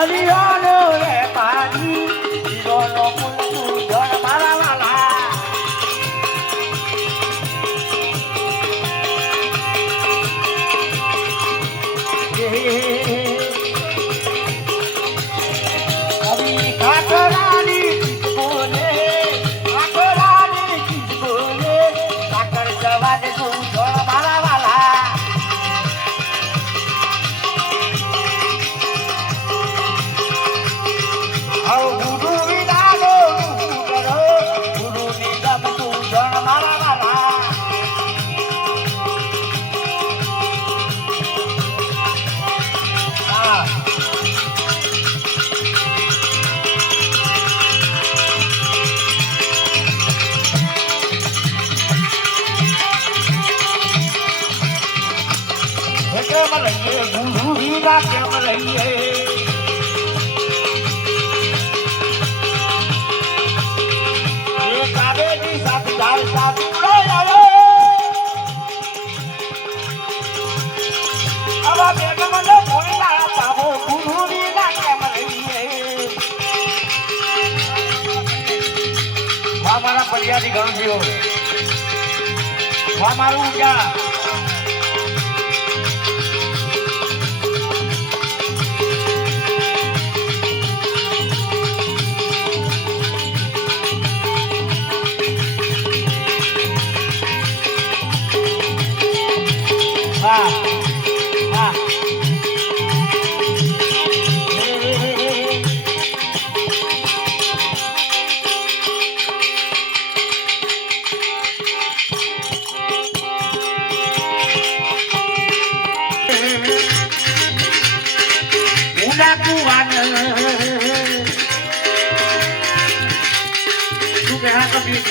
Adiós. मलैये गुरु हीरा के मलैये મારા પરિયારી ગણજીઓ મારું ક્યાં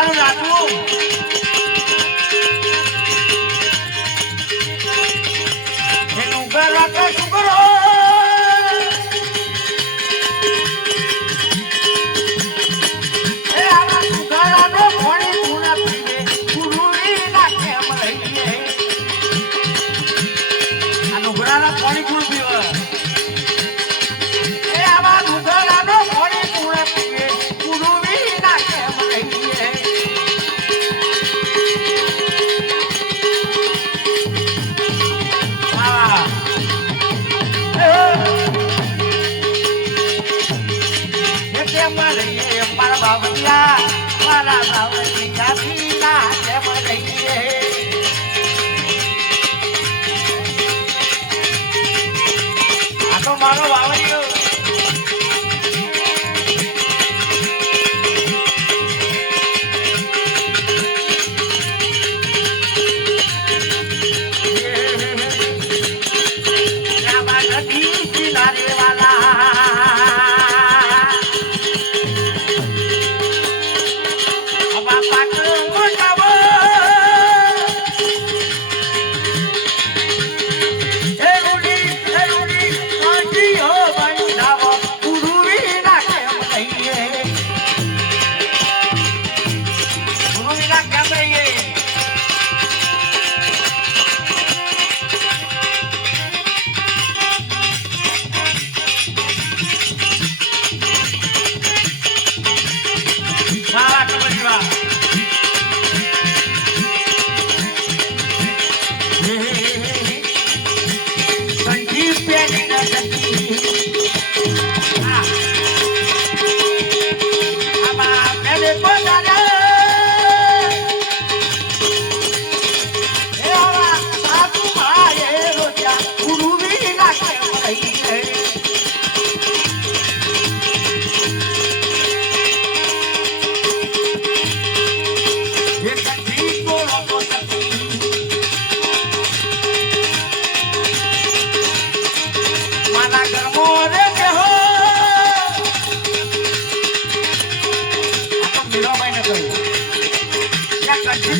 Nó ra. મળીએ મારા બાબુલા મારા બાબુજી કાપીલા